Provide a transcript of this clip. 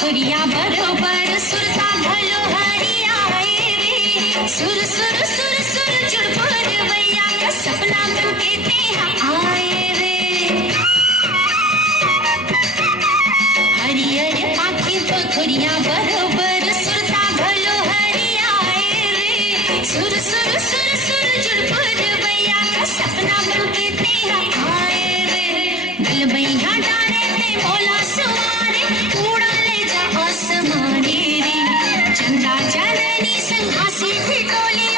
सुरिया बरोबर सुरता घलो हरिया रे सुर सुर सुर सुर जुड़पुर भैया का सपना बन के तेहा आए रे हरियर पाखी पखुरिया बरोबर सुरता घलो हरिया रे सुर सुर सुर सुर जुड़पुर भैया का सपना बन के तेहा आए रे गल भैया डारे ते मोला सवारे उड़ा आसमानी रे चंदा चांदनी संघासी ठिठोली